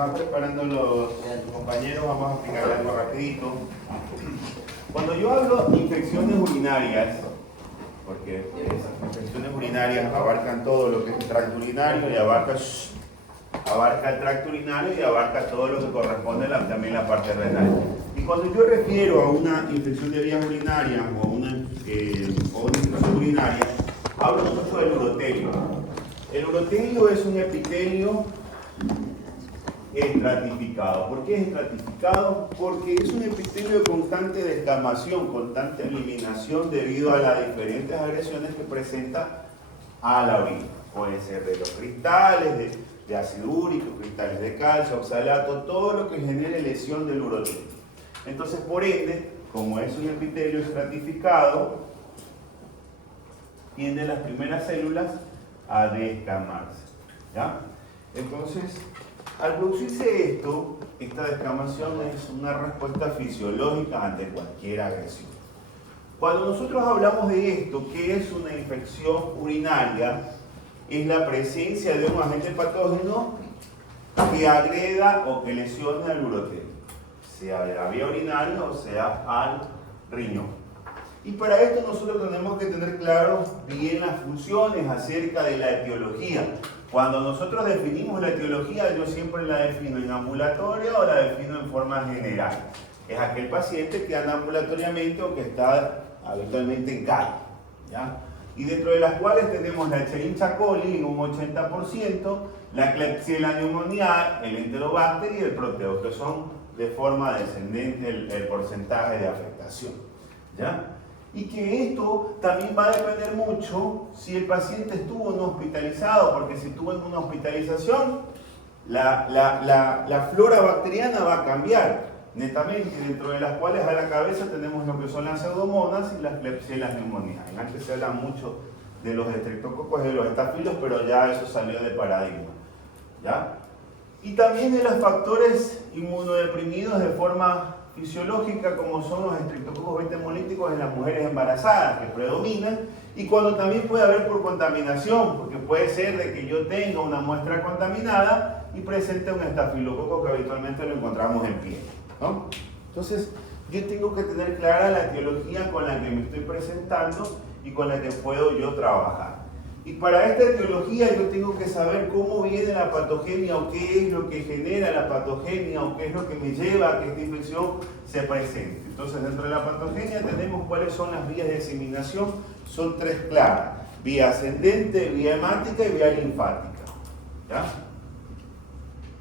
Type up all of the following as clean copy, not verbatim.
van preparando los compañeros, vamos a explicar algo rapidito. Cuando yo hablo de infecciones urinarias, porque las infecciones urinarias abarcan todo lo que es el tracto urinario y abarca el tracto urinario y abarca todo lo que corresponde también la parte renal. Y cuando yo refiero a una infección de vías urinarias o una infección urinaria, hablo mucho del urotelio. El urotelio es un epitelio estratificado. ¿Por qué es estratificado? Porque es un epitelio de constante descamación, constante eliminación debido a las diferentes agresiones que presenta a la orina. Puede ser de los cristales, de ácido úrico, cristales de calcio, oxalato, todo lo que genere lesión del urotelio. Entonces, por ende, como es un epitelio estratificado, tiende las primeras células a descamarse. ¿Ya? Entonces, al producirse esto, esta descamación es una respuesta fisiológica ante cualquier agresión. Cuando nosotros hablamos de esto, ¿qué es una infección urinaria? Es la presencia de un agente patógeno que agreda o que lesione al urotelio, sea de la vía urinaria o sea al riñón. Y para esto nosotros tenemos que tener claro bien las funciones acerca de la etiología. Cuando nosotros definimos la etiología, yo siempre la defino en ambulatoria o la defino en forma general. Es aquel paciente que anda ambulatoriamente o que está habitualmente en calle, ¿ya? Y dentro de las cuales tenemos la Escherichia coli en un 80%, la Klebsiella pneumoniae, el Enterobacter y el Proteo, que son de forma descendente el porcentaje de afectación, ¿ya? Y que esto también va a depender mucho si el paciente estuvo no hospitalizado, porque si estuvo en una hospitalización, la flora bacteriana va a cambiar netamente, dentro de las cuales a la cabeza tenemos lo que son las pseudomonas y las Klebsiella pneumoniae. Antes se habla mucho de los estreptococos y de los estafilos, pero ya eso salió de paradigma, ¿ya? Y también de los factores inmunodeprimidos de forma fisiológica, como son los estreptococos beta hemolíticos en las mujeres embarazadas, que predominan, y cuando también puede haber por contaminación, porque puede ser de que yo tenga una muestra contaminada y presente un estafilococo que habitualmente lo encontramos en piel, ¿no? Entonces, yo tengo que tener clara la etiología con la que me estoy presentando y con la que puedo yo trabajar. Y para esta etiología yo tengo que saber cómo viene la patogenia o qué es lo que genera la patogenia o qué es lo que me lleva a que esta infección se presente. Entonces, dentro de la patogenia tenemos cuáles son las vías de diseminación. Son tres claras: vía ascendente, vía hemática y vía linfática, ¿ya?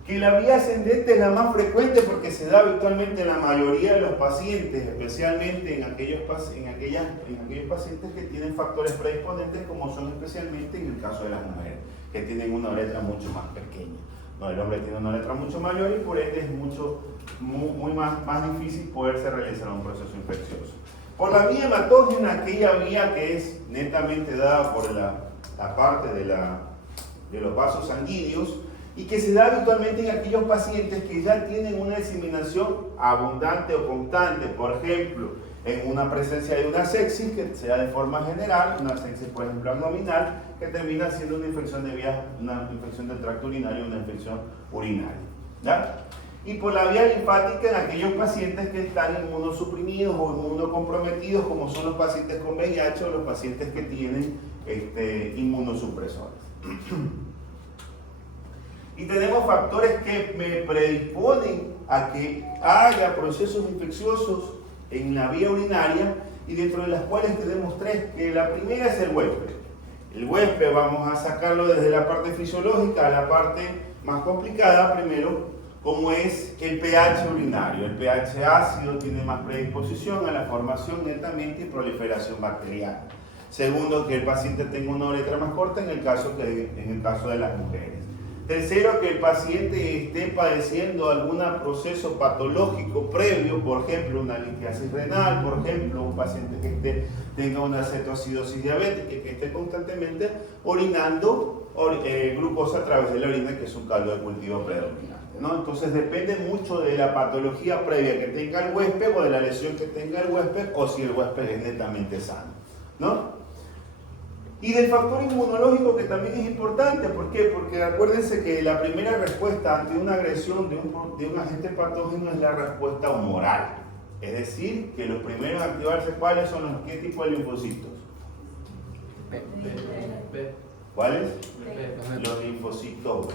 Que la vía ascendente es la más frecuente porque se da habitualmente en la mayoría de los pacientes, especialmente en aquellos pacientes que tienen factores predisponentes, como son especialmente en el caso de las mujeres, que tienen una uretra mucho más pequeña. No, el hombre tiene una uretra mucho mayor y por ende es muy más difícil poderse realizar un proceso infeccioso. Por la vía hematógena, aquella vía que es netamente dada por la parte de los vasos sanguíneos, y que se da habitualmente en aquellos pacientes que ya tienen una diseminación abundante o constante, por ejemplo, en una presencia de una sepsis, que sea de forma general, una sepsis por ejemplo abdominal, que termina siendo una infección de vías, una infección del tracto urinario, una infección urinaria, ¿ya? Y por la vía linfática en aquellos pacientes que están inmunosuprimidos o inmunocomprometidos, como son los pacientes con VIH o los pacientes que tienen inmunosupresores. Y tenemos factores que me predisponen a que haya procesos infecciosos en la vía urinaria, y dentro de las cuales tenemos tres, que la primera es el huésped. El huésped vamos a sacarlo desde la parte fisiológica a la parte más complicada primero, como es el pH urinario. El pH ácido tiene más predisposición a la formación netamente y proliferación bacteriana. Segundo, que el paciente tenga una uretra más corta en el caso de las mujeres. Tercero, que el paciente esté padeciendo algún proceso patológico previo, por ejemplo, una litiasis renal, por ejemplo, un paciente que tenga una cetoacidosis diabética, que esté constantemente orinando glucosa a través de la orina, que es un caldo de cultivo predominante, ¿no? Entonces depende mucho de la patología previa que tenga el huésped o de la lesión que tenga el huésped, o si el huésped es netamente sano, ¿no? Y del factor inmunológico, que también es importante. ¿Por qué? Porque acuérdense que la primera respuesta ante una agresión de un agente patógeno es la respuesta humoral. Es decir, que los primeros a activarse, ¿cuáles son los qué tipo de linfocitos? ¿Cuáles? Los linfocitos B.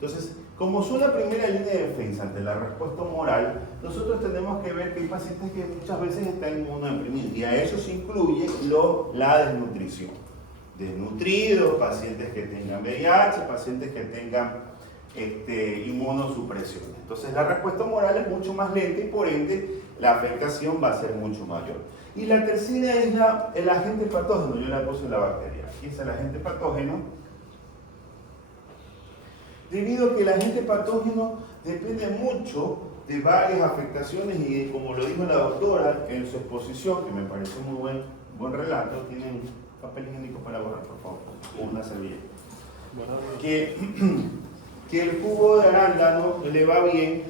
Entonces, como son la primera línea de defensa ante la respuesta humoral, nosotros tenemos que ver que hay pacientes que muchas veces están inmunodeprimidos, y a eso se incluye la desnutrición. Desnutridos, pacientes que tengan VIH, pacientes que tengan inmunosupresión. Entonces la respuesta humoral es mucho más lenta y por ende la afectación va a ser mucho mayor. Y la tercera es el agente patógeno. Yo la puse en la bacteria. Aquí es el agente patógeno. Debido a que el agente patógeno depende mucho de varias afectaciones y como lo dijo la doctora en su exposición, que me pareció muy buen relato, tienen papel higiénico para borrar, por favor, o una servilleta. Que el jugo de arándano le va bien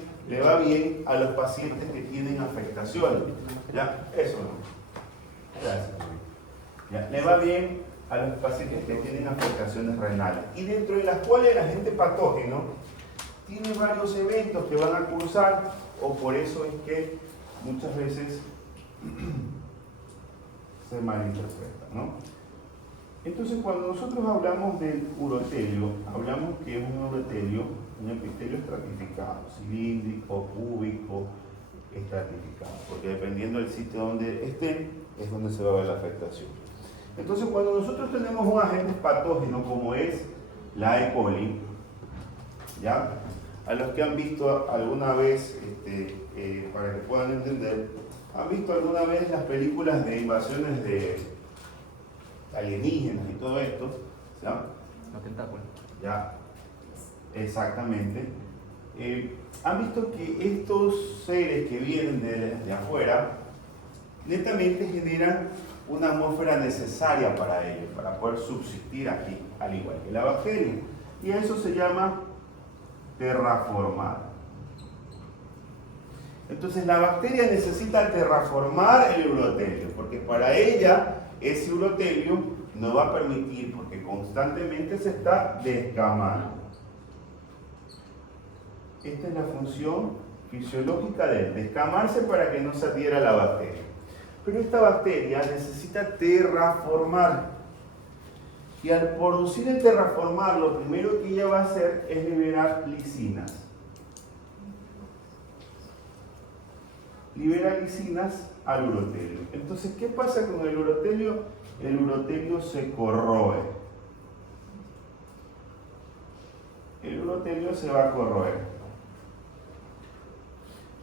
a los pacientes que tienen afectaciones. ¿Ya? Eso no. Gracias. ¿Ya? Le va bien a los pacientes que tienen afectaciones renales. Y dentro de las cuales el agente patógeno tiene varios eventos que van a cursar, o por eso es que muchas veces se malinterpreta, ¿no? Entonces, cuando nosotros hablamos del urotelio, hablamos que es un epitelio estratificado, cilíndrico, cúbico, estratificado, porque dependiendo del sitio donde esté, es donde se va a ver la afectación. Entonces, cuando nosotros tenemos un agente patógeno como es la E. coli, ¿ya? A los que han visto alguna vez, para que puedan entender, han visto alguna vez las películas de invasiones de alienígenas y todo esto, ¿ya? Los tentáculos. Ya, exactamente. Han visto que estos seres que vienen de afuera, netamente generan una atmósfera necesaria para ellos, para poder subsistir aquí, al igual que la bacteria. Y a eso se llama terraformar. Entonces la bacteria necesita terraformar el urotelio, porque para ella ese urotelio no va a permitir, porque constantemente se está descamando. Esta es la función fisiológica de descamarse para que no se adhiera a la bacteria. Pero esta bacteria necesita terraformar. Y al producir el terraformar, lo primero que ella va a hacer es liberar lisinas. Libera lisinas al urotelio. Entonces, ¿qué pasa con el urotelio? El urotelio se corroe. El urotelio se va a corroer.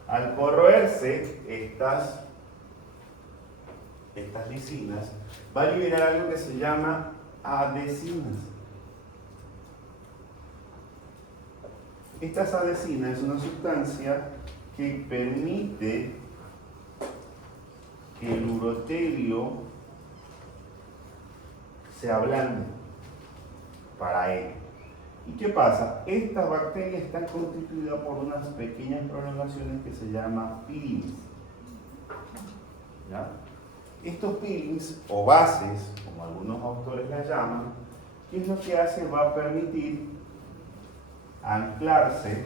Al corroerse estas lisinas, va a liberar algo que se llama adhesinas. Estas adhesinas es una sustancia que permite que el urotelio se ablande para él. ¿Y qué pasa? Esta bacteria está constituida por unas pequeñas prolongaciones que se llaman peelings. ¿Ya? Estos peelings, o bases, como algunos autores las llaman, ¿qué es lo que hace? Va a permitir anclarse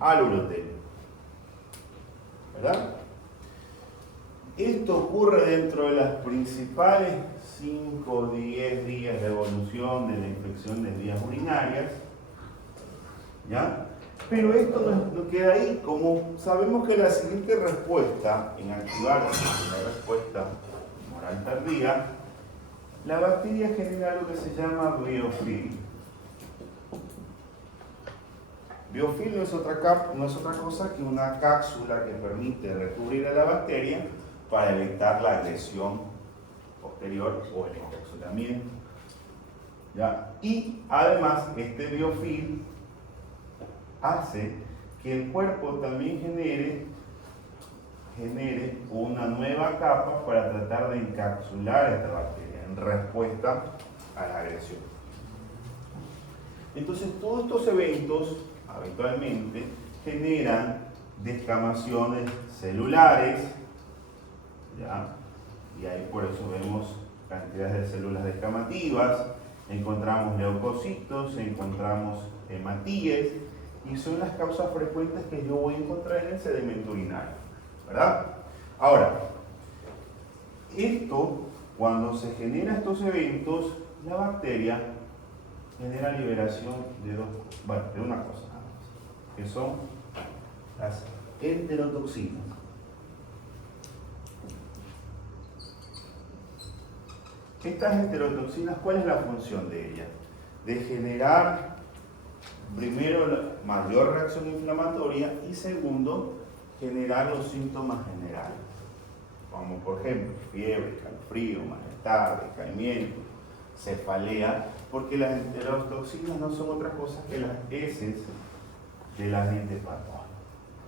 al urotelio. ¿Verdad? Esto ocurre dentro de las principales 5 o 10 días de evolución de la infección de vías urinarias. ¿Ya? Pero esto no queda ahí. Como sabemos que la siguiente respuesta en activarse, la respuesta humoral tardía, la bacteria genera algo que se llama biofilm. Biofilm no es otra cosa que una cápsula que permite recubrir a la bacteria para evitar la agresión posterior o el encapsulamiento. ¿Ya? Y además este biofilm hace que el cuerpo también genere una nueva capa para tratar de encapsular esta bacteria en respuesta a la agresión. Entonces todos estos eventos habitualmente generan descamaciones celulares, ¿ya? Y ahí por eso vemos cantidades de células descamativas, encontramos leucocitos, encontramos hematíes, y son las causas frecuentes que yo voy a encontrar en el sedimento urinario, ¿verdad? Ahora, cuando se generan estos eventos, la bacteria genera liberación de una cosa nada más, que son las enterotoxinas. Estas enterotoxinas, ¿cuál es la función de ellas? De generar, primero, la mayor reacción inflamatoria y segundo, generar los síntomas generales, como por ejemplo fiebre, calofrío, malestar, decaimiento, cefalea, porque las enterotoxinas no son otra cosa que las heces del agente patógeno,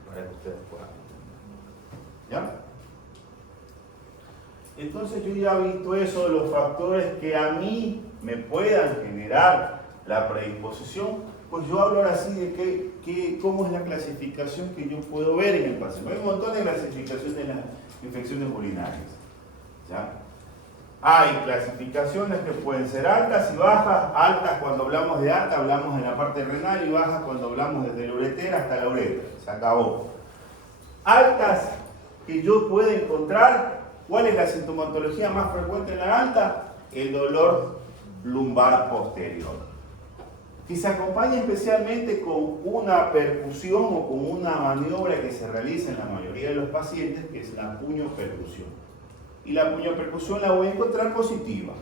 para que ustedes puedan entender. ¿Ya? Entonces yo ya he visto eso, los factores que a mí me puedan generar la predisposición, pues yo hablo ahora sí de cómo es la clasificación que yo puedo ver en el paciente. Hay un montón de clasificaciones de las infecciones urinarias, ¿ya? Hay clasificaciones que pueden ser altas y bajas. Altas cuando hablamos de alta, hablamos en la parte renal, y bajas cuando hablamos desde la uretra hasta la uretra. Se acabó. Altas que yo puedo encontrar. ¿Cuál es la sintomatología más frecuente en la alta? El dolor lumbar posterior, que se acompaña especialmente con una percusión o con una maniobra que se realiza en la mayoría de los pacientes, que es la puño-percusión. Y la puño-percusión la voy a encontrar positiva.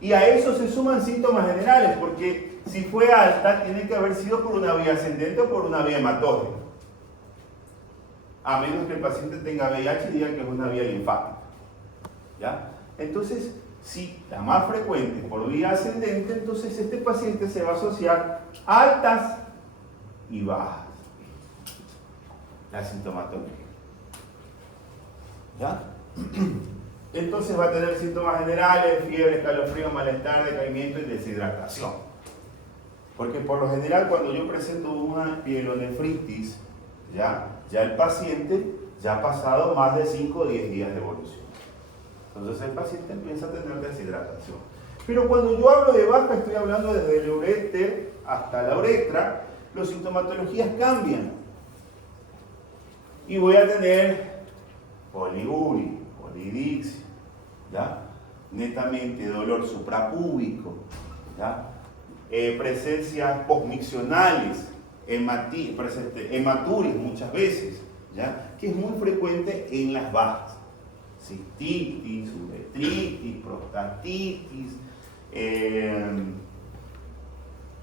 Y a eso se suman síntomas generales, porque si fue alta, tiene que haber sido por una vía ascendente o por una vía hematógena. A menos que el paciente tenga VIH y diga que es una vía linfática. ¿Ya? Entonces, si la más frecuente por vía ascendente, entonces este paciente se va a asociar altas y bajas. La sintomatología. ¿Ya? Entonces va a tener síntomas generales, fiebre, escalofrío, malestar, decaimiento y deshidratación. Porque por lo general cuando yo presento una pielonefritis, ya el paciente ya ha pasado más de 5 o 10 días de evolución. Entonces el paciente empieza a tener deshidratación. Pero cuando yo hablo de baja, estoy hablando desde el uréter hasta la uretra, las sintomatologías cambian. Y voy a tener poliuria, polidixia, ¿ya? Netamente dolor suprapúbico, ¿ya? Presencias posmiccionales, hematuria muchas veces, ¿ya? Que es muy frecuente en las bajas. Cistitis, uretritis, prostatitis,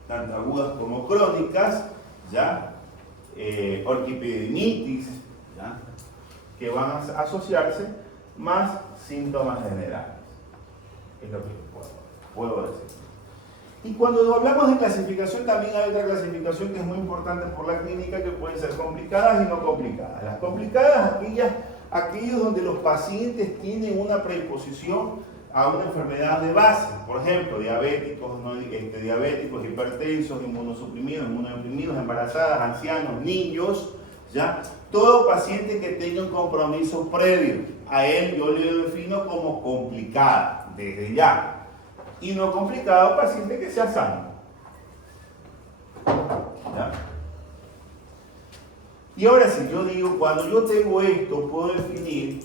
tanto agudas como crónicas, ¿ya? Orquipedinitis, ¿ya? Que van a asociarse más síntomas generales. Es lo que puedo decir. Y cuando hablamos de clasificación, también hay otra clasificación que es muy importante por la clínica, que pueden ser complicadas y no complicadas. Las complicadas, aquellos donde los pacientes tienen una predisposición a una enfermedad de base, por ejemplo, diabéticos, diabéticos, hipertensos, inmunosuprimidos, inmunodeprimidos, embarazadas, ancianos, niños, ¿ya? Todo paciente que tenga un compromiso previo, a él yo le defino como complicada, desde ya. Y no complicado, paciente que sea sano. ¿Ya? Y ahora sí, yo digo, cuando yo tengo esto, puedo definir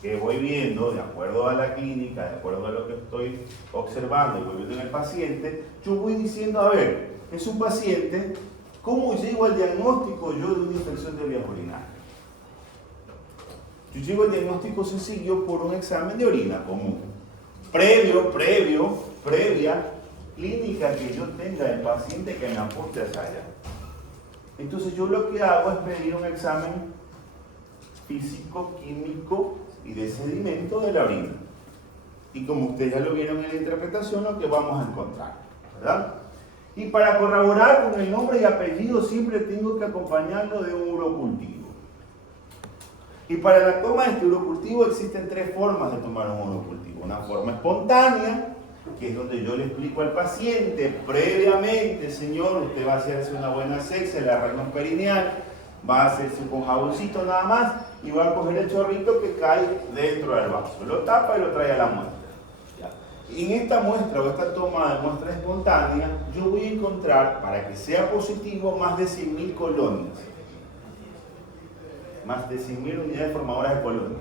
que voy viendo, de acuerdo a la clínica, de acuerdo a lo que estoy observando y voy viendo en el paciente, yo voy diciendo, a ver, es un paciente, ¿cómo llego al diagnóstico yo de una infección de vías urinarias? Yo llego al diagnóstico sencillo por un examen de orina común. Previa clínica que yo tenga del paciente que me aporte hacia allá. Entonces yo lo que hago es pedir un examen físico, químico y de sedimento de la orina. Y como ustedes ya lo vieron en la interpretación, lo que vamos a encontrar, ¿verdad? Y para corroborar con el nombre y apellido siempre tengo que acompañarlo de un urocultivo. Y para la toma de este urocultivo existen 3 formas de tomar un urocultivo. Una forma espontánea, que es donde yo le explico al paciente previamente, señor, usted va a hacerse una buena asepsia, la renal perineal, Va a hacerse con jaboncito nada más y va a coger el chorrito que cae dentro del vaso. Lo tapa y lo trae a la muestra. En esta muestra o esta toma de muestra espontánea, yo voy a encontrar, para que sea positivo, más de 100.000 colonias. Más de 100.000 unidades formadoras de colonias.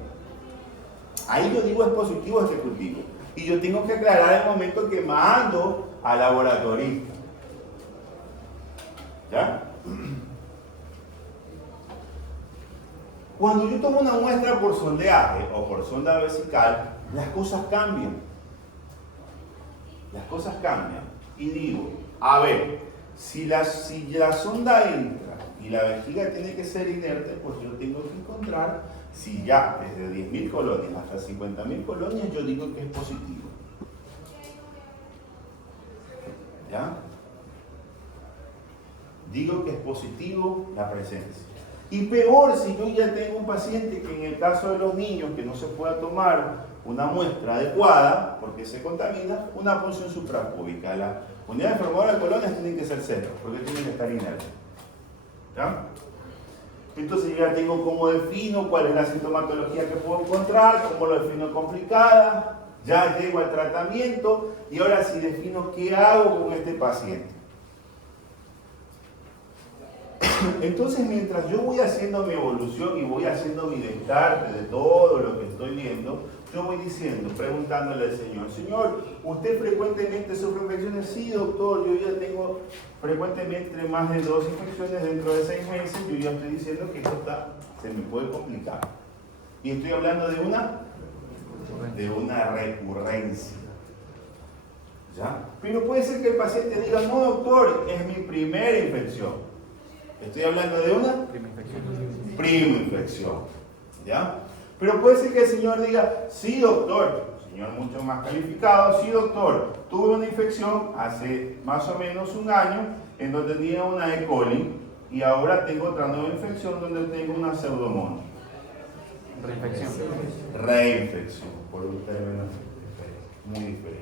Ahí yo digo es positivo este cultivo. Y yo tengo que aclarar el momento que mando al laboratorista. ¿Ya? Cuando yo tomo una muestra por sondeaje o por sonda vesical, las cosas cambian. Las cosas cambian. Y digo, a ver, si la sonda entra y la vejiga tiene que ser inerte, pues yo tengo que encontrar, si ya desde 10.000 colonias hasta 50.000 colonias, yo digo que es positivo. ¿Ya? Digo que es positivo la presencia. Y peor si yo ya tengo un paciente que en el caso de los niños que no se pueda tomar una muestra adecuada porque se contamina, una punción suprapúbica. Las unidades formadoras de colonias tienen que ser cero porque tienen que estar inertes. ¿Ya? Entonces yo ya tengo cómo defino cuál es la sintomatología que puedo encontrar, cómo lo defino complicada, ya llego al tratamiento y ahora sí defino qué hago con este paciente. Entonces, mientras yo voy haciendo mi evolución y voy haciendo mi descarte de todo lo que estoy viendo, yo voy diciendo, preguntándole al Señor, Señor, ¿usted frecuentemente sufre infecciones? Sí, doctor, yo ya tengo frecuentemente más de 2 infecciones dentro de 6 meses, yo ya estoy diciendo que esto se me puede complicar. Y estoy hablando de una recurrencia. ¿Ya? Pero puede ser que el paciente diga, no, doctor, es mi primera infección. Estoy hablando de una prima infección. ¿Ya? Pero puede ser que el señor diga, sí doctor, señor mucho más calificado, sí doctor, tuve una infección hace más o menos un año en donde tenía una E. coli y ahora tengo otra nueva infección donde tengo una pseudomonas. Reinfección, por un término muy diferente.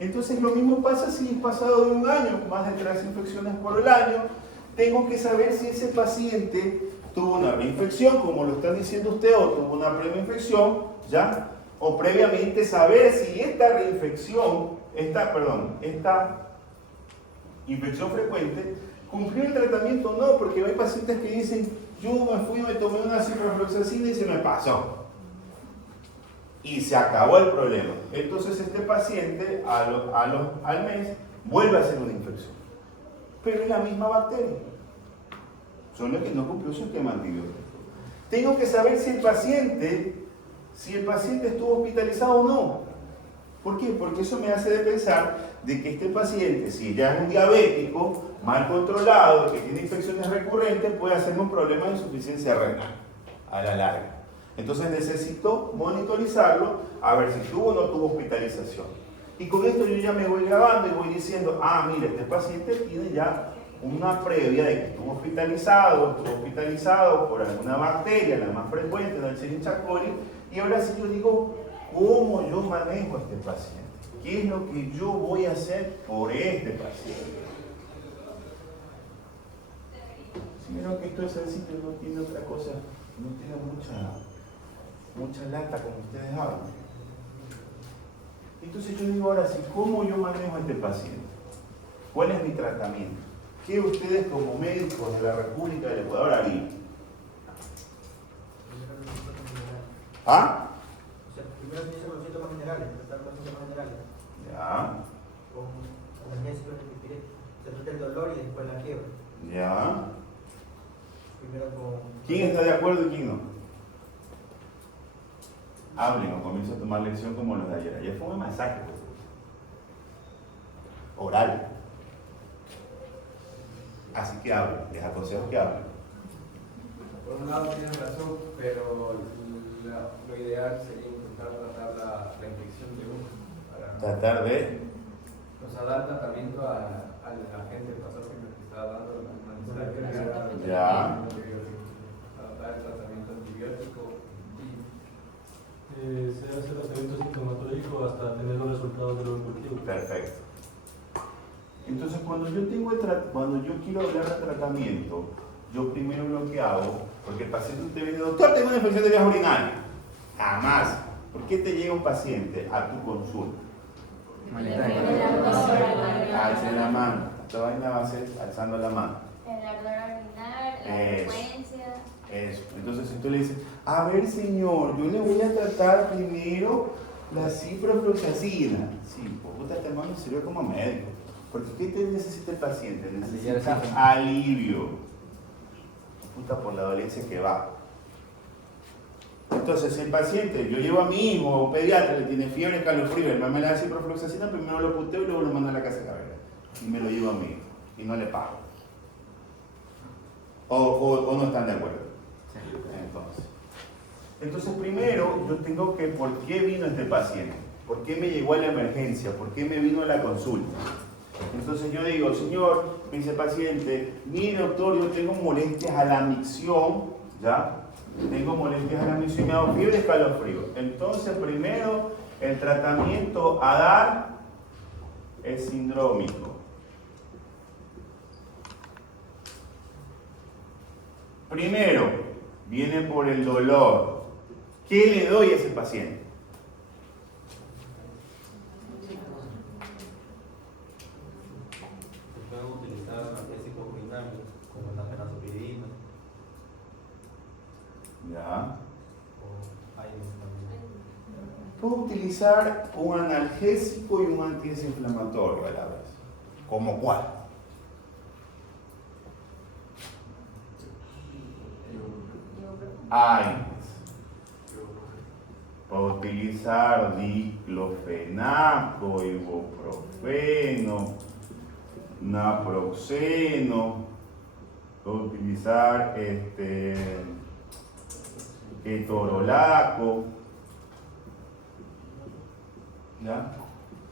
Entonces lo mismo pasa si pasado de un año, más de 3 infecciones por el año, tengo que saber si ese paciente tuvo una reinfección, como lo está diciendo usted, o tuvo una previa infección, ¿ya? O previamente saber si esta reinfección, esta infección frecuente, cumplió el tratamiento o no, porque hay pacientes que dicen, yo me fui, me tomé una ciprofloxacina y se me pasó. Y se acabó el problema. Entonces este paciente al mes vuelve a hacer una infección. Pero es la misma bacteria. Solo que no cumplió su esquema antibiótico. Tengo que saber si el paciente estuvo hospitalizado o no. ¿Por qué? Porque eso me hace de pensar de que este paciente, si ya es un diabético, mal controlado, que tiene infecciones recurrentes, puede hacerme un problema de insuficiencia renal a la larga. Entonces necesito monitorizarlo a ver si tuvo o no tuvo hospitalización. Y con esto yo ya me voy grabando y voy diciendo, mira, este paciente tiene ya una previa de que estuvo hospitalizado por alguna bacteria, la más frecuente, la Escherichia coli, y ahora sí yo digo, ¿cómo yo manejo a este paciente? ¿Qué es lo que yo voy a hacer por este paciente? Si vieron que esto es sencillo, no tiene otra cosa, no tiene mucha lata como ustedes hablan. Entonces yo digo ahora sí, ¿cómo yo manejo a este paciente? ¿Cuál es mi tratamiento? ¿Qué ustedes como médicos de la República del Ecuador harían? ¿Ah? O sea, primero se inicia con síntomas generales, tratar con síntomas generales. Ya. Con analgésicos, se trata el dolor y después la quiebra. Ya. Primero con... ¿Quién está de acuerdo y quién no? Hablen o comienzo a tomar lección como los de ayer. Ayer fue un masacre. Oral. Así que hablen, les aconsejo que hablen. Por un lado tienes razón, pero lo ideal sería intentar tratar la infección de uno. Tratar de... O sea, dar tratamiento a la gente, el pastor que me estaba dando la necesidad de Ya. dar el tratamiento antibiótico. Se hace el tratamiento sintomatológico hasta tener los resultados de los cultivos. Perfecto. Entonces, cuando yo quiero hablar de tratamiento, yo primero lo que hago, porque el paciente te viene, doctor, tengo una infección de vías urinarias. Jamás. ¿Por qué te llega un paciente a tu consulta? Alce la mano. Esta vaina va a ser alzando la mano. El ardor a orinar, la frecuencia. Eso. Entonces, si tú le dices, a ver, señor, yo le voy a tratar primero la ciprofloxacina. Sí, pues puta, este hermano sirve como médico. Porque ¿qué te necesita el paciente? Necesita alivio. Puta, por la dolencia que va. Entonces, el paciente, yo llevo a mi hijo o pediatra, le tiene fiebre, escalofrío, el mamá me le da ciprofloxacina, primero lo puteo y luego lo mando a la casa de carrera. Y me lo llevo a mi hijo. Y no le pago. O no están de acuerdo. Entonces, primero yo tengo que, ¿por qué vino este paciente? ¿Por qué me llegó a la emergencia? ¿Por qué me vino a la consulta? Entonces yo digo, señor, me dice el paciente, mire doctor, yo tengo molestias a la micción, ¿ya? Tengo molestias a la micción y me hago fiebre, escalofrío. Entonces, primero, el tratamiento a dar es sindrómico. Primero, viene por el dolor. ¿Qué le doy a ese paciente? Se pueden utilizar analgésicos urinarios como la fenazopiridina ¿Ya? o Aines también. Puedo utilizar un analgésico y un antidesinflamatorio a la vez. ¿Cómo cuál? Aines. Puedo utilizar diclofenaco, ibuprofeno, naproxeno. Puedo utilizar ketorolaco, ¿ya?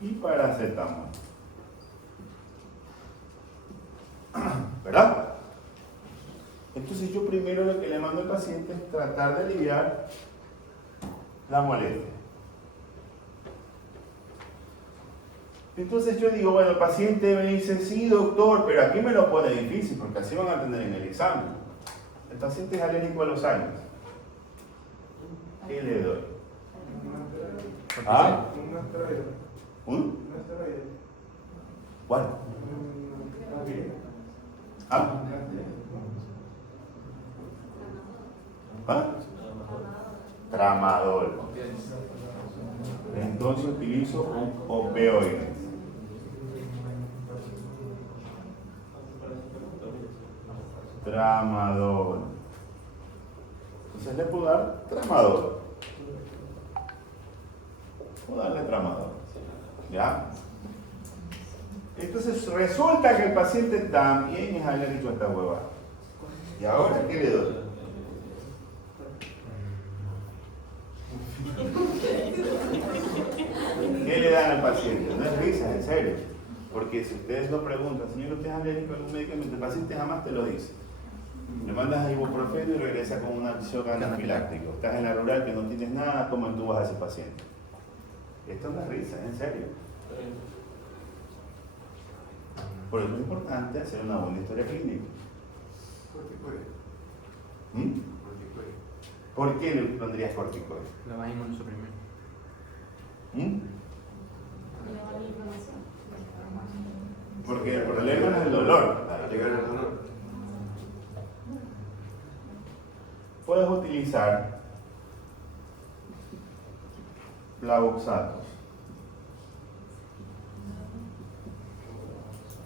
Y paracetamol. ¿Verdad? Entonces yo primero lo que le mando al paciente es tratar de aliviar la molestia. Entonces yo digo, bueno, el paciente me dice, sí doctor, pero aquí me lo pone difícil porque así van a tener en el examen. El paciente es alérgico a los años. ¿Qué le doy? ¿Ah? Un esteroide. ¿Un? Un esteroide. ¿Cuál? ¿Ah? ¿Ah? Tramadol. Entonces utilizo un opioide. Tramadol. Entonces le puedo dar tramadol. Puedo darle tramadol. ¿Ya? Entonces resulta que el paciente también es alérgico a esta huevada. ¿Y ahora qué le doy? ¿Qué le dan al paciente? No es risa, en serio. Porque si ustedes lo preguntan, señor, ¿usted es alérgico a algún medicamento? El paciente jamás te lo dice. Le mandas ibuprofeno y regresa con una shock anafiláctico. Estás en la rural que no tienes nada, ¿cómo entubas a ese paciente? Esto no es risa, en serio. Por eso es importante hacer una buena historia clínica. ¿Mm? ¿Por qué le pondrías corticoides? La vas a inmunosuprimir. ¿Mm? Porque el problema no es el dolor. Puedes utilizar flavoxatos.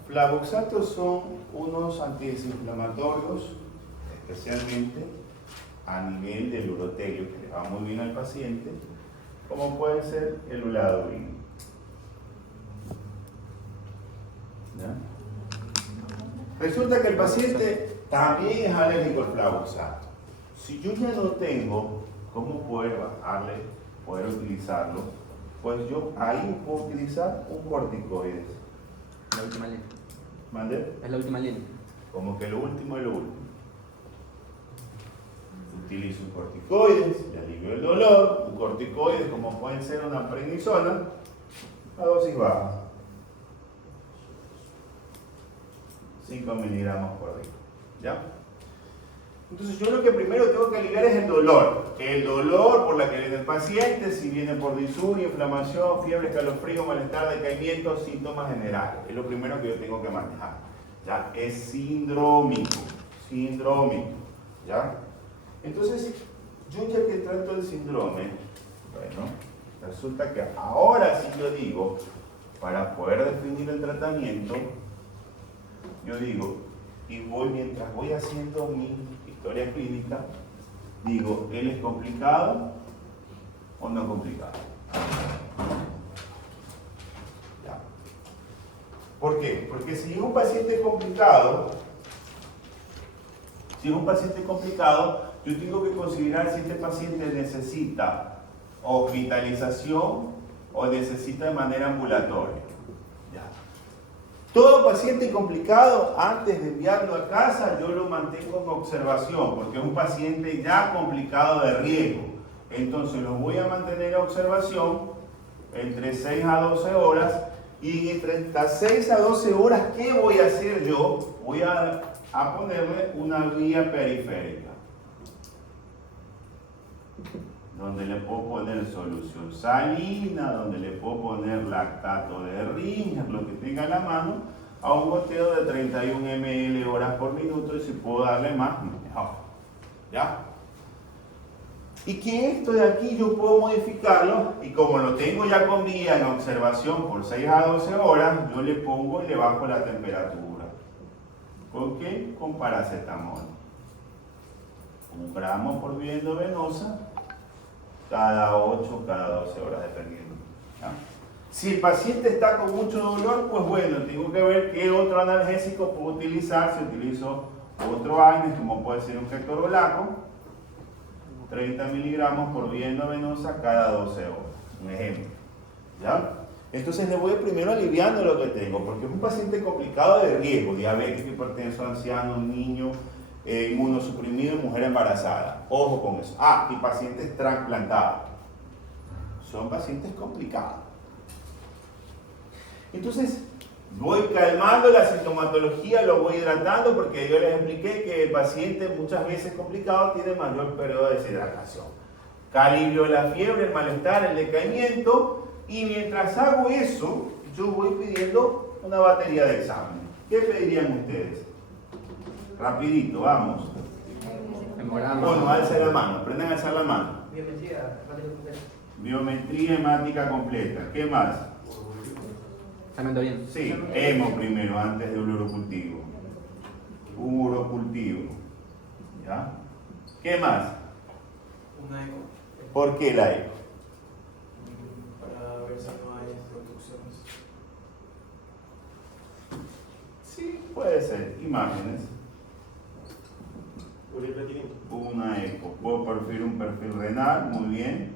Flavoxatos son unos antidesinflamatorios, especialmente a nivel del urotelio, que le va muy bien al paciente, como puede ser el uladovino. ¿Ya? Resulta que el paciente también es alérgico al flavoxato. Si yo ya no tengo cómo poder bajarle, poder utilizarlo, pues yo ahí puedo utilizar un corticoide. La última línea. ¿Mande? Es la última línea. Como que lo último es lo último. Utilizo un corticoide, le alivio el dolor, un corticoide como pueden ser una prednisona, a dosis baja. 5 miligramos por día. ¿Ya? Entonces yo lo que primero tengo que aliviar es el dolor. El dolor por la que viene el paciente, si viene por disuria, inflamación, fiebre, escalofrío, malestar, decaimiento, síntomas generales. Es lo primero que yo tengo que manejar. ¿Ya? Es sindrómico. ¿Ya? Entonces, yo ya que trato el síndrome, bueno, resulta que ahora sí yo digo, para poder definir el tratamiento, yo digo, y mientras voy haciendo mi historia clínica, digo, ¿él es complicado o no complicado? ¿Ya? ¿Por qué? Porque si es un paciente complicado, yo tengo que considerar si este paciente necesita hospitalización o necesita de manera ambulatoria. ¿Ya? Todo paciente complicado, antes de enviarlo a casa, yo lo mantengo en observación, porque es un paciente ya complicado de riesgo. Entonces lo voy a mantener en observación entre 6 a 12 horas, y entre estas 6 a 12 horas, ¿qué voy a hacer yo? Voy a ponerle una vía periférica, donde le puedo poner solución salina, donde le puedo poner lactato de Ringer, lo que tenga a la mano, a un goteo de 31 ml horas por minuto, y si puedo darle más, mejor. ¿Ya? Y que esto de aquí yo puedo modificarlo, y como lo tengo ya con vía en observación por 6 a 12 horas, yo le pongo y le bajo la temperatura. ¿Con qué? Con paracetamol. 1 gramo por vía endovenosa, cada 8, cada 12 horas, dependiendo. ¿Ya? Si el paciente está con mucho dolor, pues bueno, tengo que ver qué otro analgésico puedo utilizar. Si utilizo otro AINES, como puede ser un ketorolaco, 30 miligramos por vía endovenosa cada 12 horas. Un ejemplo. ¿Ya? Entonces le voy primero aliviando lo que tengo, porque es un paciente complicado de riesgo, diabético, hipertenso, anciano, niño, inmunosuprimido, mujer embarazada. Ojo con eso. Y pacientes trasplantados. Son pacientes complicados. Entonces, voy calmando la sintomatología, lo voy hidratando, porque yo les expliqué que el paciente muchas veces complicado tiene mayor periodo de deshidratación. Calibro la fiebre, el malestar, el decaimiento, y mientras hago eso, yo voy pidiendo una batería de exámenes. ¿Qué pedirían ustedes? Rapidito, vamos. Bueno, alza la mano, aprendan a alzar la mano. Biometría hemática completa. ¿Qué más? Sí, hemo primero, antes de un urocultivo. Urocultivo. ¿Ya? ¿Qué más? Una eco. ¿Por qué la eco? Para ver si no hay obstrucciones. Sí, puede ser. Imágenes. Una eco. Puedo pedir un perfil renal, muy bien.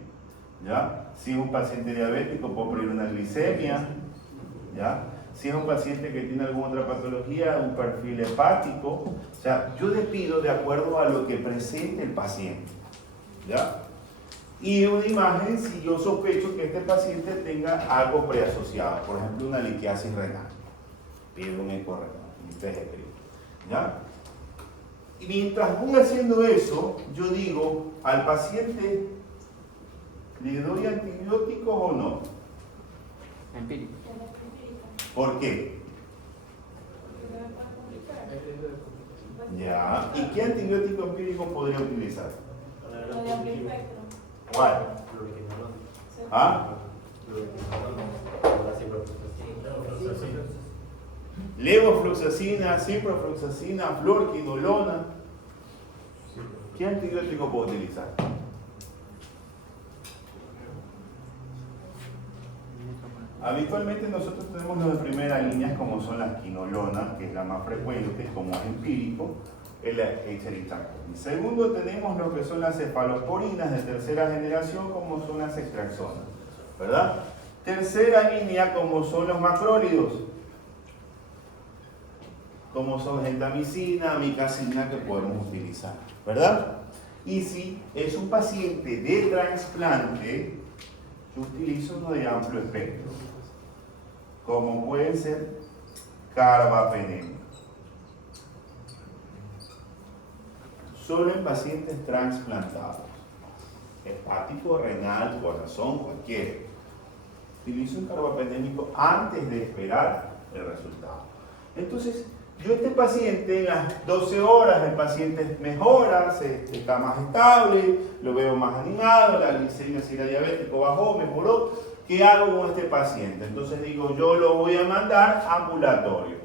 ¿Ya? Si es un paciente diabético, puedo pedir una glicemia. ¿Ya? Si es un paciente que tiene alguna otra patología, un perfil hepático. O sea, yo le pido de acuerdo a lo que presente el paciente. ¿Ya? Y una imagen si yo sospecho que este paciente tenga algo preasociado, por ejemplo una litiasis renal. Pido un eco renal, un TG. ¿Ya? Y mientras voy haciendo eso, yo digo al paciente, ¿le doy antibióticos o no? Empírico. ¿Por qué? Ya. ¿Y qué antibiótico empírico podría utilizar? ¿Cuál? Levofloxacina, ciprofloxacina, fluorquinolona. ¿Qué antibiótico puedo utilizar? Habitualmente nosotros tenemos los de primera línea, como son las quinolonas, que es la más frecuente, como es empírico, el Escherichia-coli. Segundo, tenemos lo que son las cefalosporinas de tercera generación, como son las extraxonas, ¿verdad? Tercera línea, como son los macrólidos, como son gentamicina, amicacina, que podemos utilizar, ¿verdad? Y si es un paciente de trasplante, yo utilizo uno de amplio espectro, como pueden ser carbapenem, solo en pacientes transplantados. Hepático, renal, corazón, cualquiera. Utilizo un carbapenémico antes de esperar el resultado. Entonces, yo este paciente en las 12 horas, el paciente mejora, está más estable, lo veo más animado, la glicemia si era diabético bajó, mejoró. ¿Qué hago con este paciente? Entonces digo, yo lo voy a mandar ambulatorio.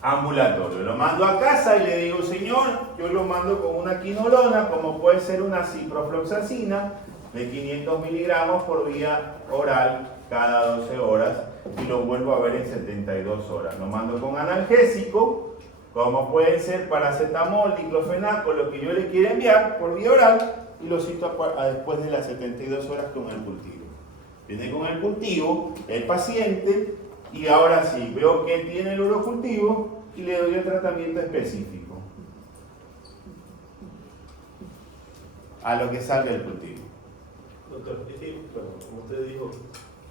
Ambulatorio. Lo mando a casa y le digo, señor, yo lo mando con una quinolona, como puede ser una ciprofloxacina de 500 miligramos por vía oral cada 12 horas y lo vuelvo a ver en 72 horas. Lo mando con analgésico, como pueden ser paracetamol, diclofenaco, lo que yo le quiera enviar por vía oral, y lo cito después de las 72 horas con el cultivo. Viene con el cultivo el paciente y ahora sí, veo que tiene el urocultivo y le doy el tratamiento específico a lo que salga el cultivo. Doctor, es que, bueno, como usted dijo,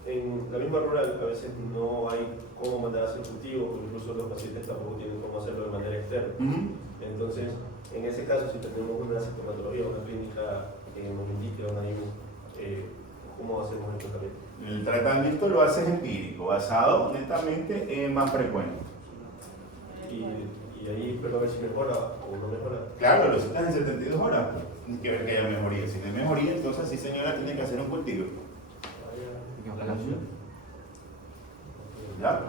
en la misma rural a veces no hay cómo mandar a hacer cultivo, o incluso los pacientes tampoco tienen cómo hacerlo de manera externa. Entonces, en ese caso, si tenemos una sintomatología, una clínica que nos indique una IMU, ¿cómo hacemos el tratamiento? El tratamiento lo haces empírico, basado netamente en más frecuente. Y ahí espero a ver si mejora o no mejora. Claro, lo citas en 72 horas. Tienes que ver que haya mejoría. Si no hay mejoría, entonces sí, señora, tiene que hacer un cultivo. ¿Ya?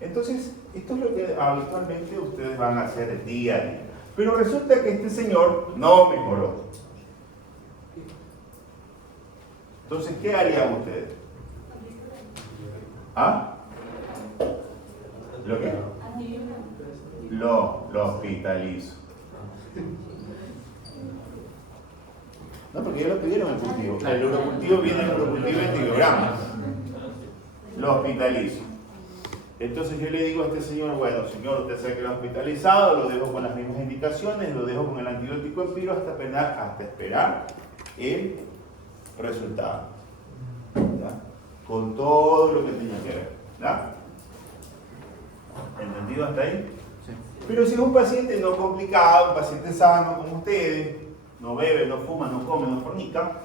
Entonces, esto es lo que habitualmente ustedes van a hacer el día a día. Pero resulta que este señor no mejoró. Entonces, ¿qué harían ustedes? ¿Ah? ¿Lo qué? Lo hospitalizo. No, porque ya lo pidieron el cultivo. El urocultivo viene en urocultivo 20 kilogramos. Lo hospitalizo. Entonces yo le digo a este señor, bueno, señor, usted sabe que lo ha hospitalizado, lo dejo con las mismas indicaciones, lo dejo con el antibiótico empiro hasta esperar el resultado. ¿Ya? Con todo lo que tenía que ver. ¿Ya? ¿Entendido hasta ahí? Sí. Pero si es un paciente no complicado, un paciente sano como ustedes, no bebe, no fuma, no come, no fornica,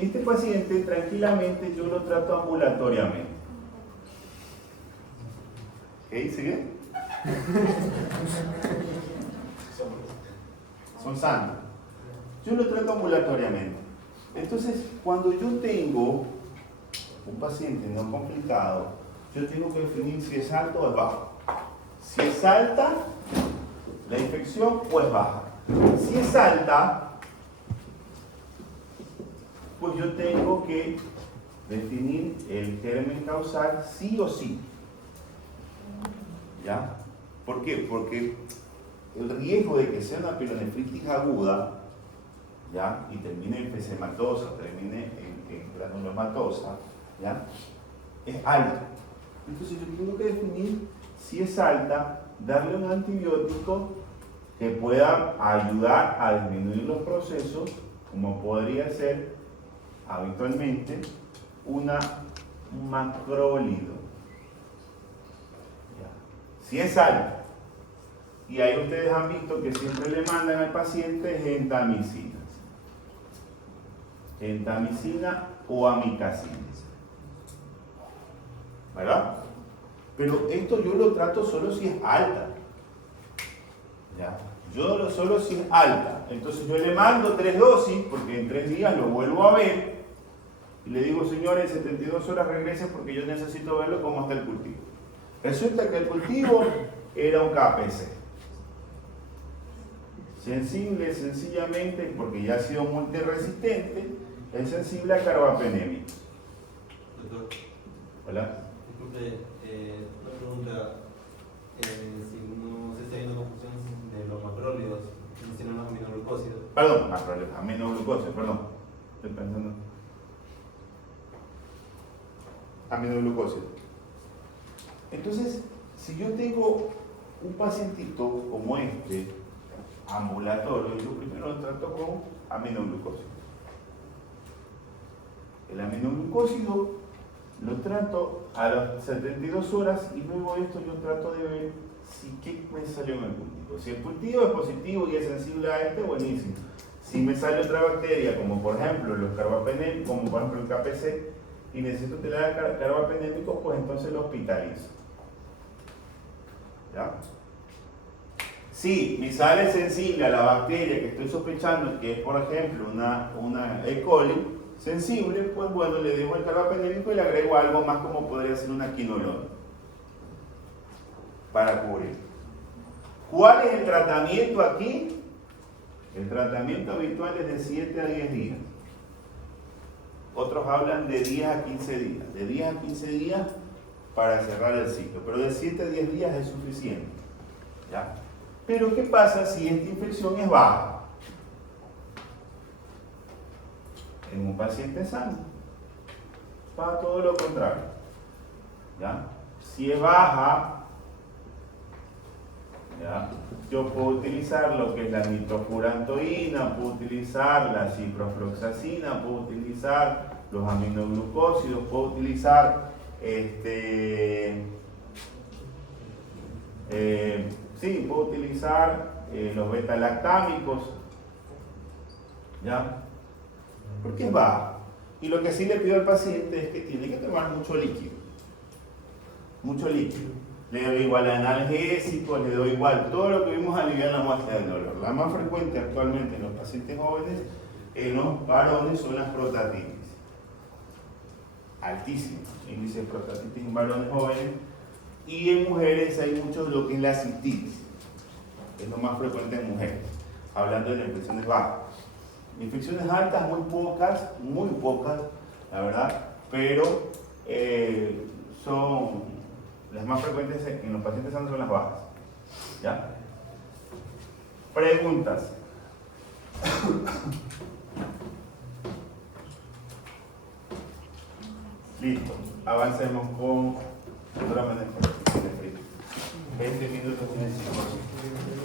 este paciente tranquilamente yo lo trato ambulatoriamente. ¿Ok? ¿Sigue? Son sanos. Yo lo trato ambulatoriamente. Entonces, cuando yo tengo un paciente no complicado, yo tengo que definir si es alto o es bajo. Si es alta, la infección o es baja. Si es alta, pues yo tengo que definir el germen causal sí o sí. ¿Ya? ¿Por qué? Porque el riesgo de que sea una pielonefritis aguda, ¿ya? Y termine en enfesematosa, termine en granulomatosa, ¿ya? Es alto. Entonces yo tengo que definir si es alta, darle un antibiótico que pueda ayudar a disminuir los procesos, como podría ser habitualmente un macrólido. Si es alta, y ahí ustedes han visto que siempre le mandan al paciente gentamicina. Gentamicina o amicacina. ¿Verdad? Pero esto yo lo trato solo si es alta. ¿Ya? Yo solo si es alta. Entonces yo le mando 3 dosis, porque en 3 días lo vuelvo a ver, y le digo, señor, en 72 horas regrese porque yo necesito verlo cómo está el cultivo. Resulta que el cultivo era un KPC. Sensible, sencillamente, porque ya ha sido multiresistente, es sensible a carbapenémico. Doctor, Hola. disculpe, una pregunta. Si no se está viendo confusión de los macrólidos, mencionan los aminoglucósidos. Perdón, aminoglucósidos, perdón. Estoy pensando. Aminoglucósidos. Entonces, si yo tengo un pacientito como este, ambulatorio, yo primero lo trato con aminoglucósidos. El aminoglucósido lo trato a las 72 horas y luego de esto yo trato de ver qué me salió en el cultivo. Si el cultivo es positivo y es sensible a este, buenísimo. Si me sale otra bacteria, como por ejemplo los carbapenémicos, como por ejemplo el KPC, y necesito tener carbapenémicos, pues entonces lo hospitalizo. ¿Ya? Si me sale sensible a la bacteria que estoy sospechando, que es por ejemplo una E. coli sensible, pues bueno, le dejo el carbapenémico y le agrego algo más como podría ser una quinolona para cubrir. ¿Cuál es el tratamiento aquí? El tratamiento habitual es de 7 a 10 días. Otros hablan de 10 a 15 días. De 10 a 15 días para cerrar el ciclo. Pero de 7 a 10 días es suficiente. ¿Ya? Pero ¿qué pasa si esta infección es baja? En un paciente sano. Para todo lo contrario. ¿Ya? Si es baja, ¿ya? Yo puedo utilizar lo que es la nitrofurantoína, puedo utilizar la ciprofloxacina, puedo utilizar los aminoglucósidos, puedo utilizar puedo utilizar los beta-lactámicos, ¿ya? Porque es baja. Y lo que sí le pido al paciente es que tiene que tomar mucho líquido. Mucho líquido. Le doy igual analgésicos, le doy igual todo lo que vimos aliviar la muestra del dolor. La más frecuente actualmente en los pacientes jóvenes, en los varones, son las prostatitis. Altísimos índices de prostatitis en varones jóvenes. Y en mujeres hay mucho lo que es la cistitis. Es lo más frecuente en mujeres. Hablando de las infecciones bajas. Infecciones altas, muy pocas, la verdad. Pero son... Las más frecuentes en los pacientes sanos son las bajas. ¿Ya? Preguntas. Listo. Avancemos con otra manera. 20 minutos en el 5%.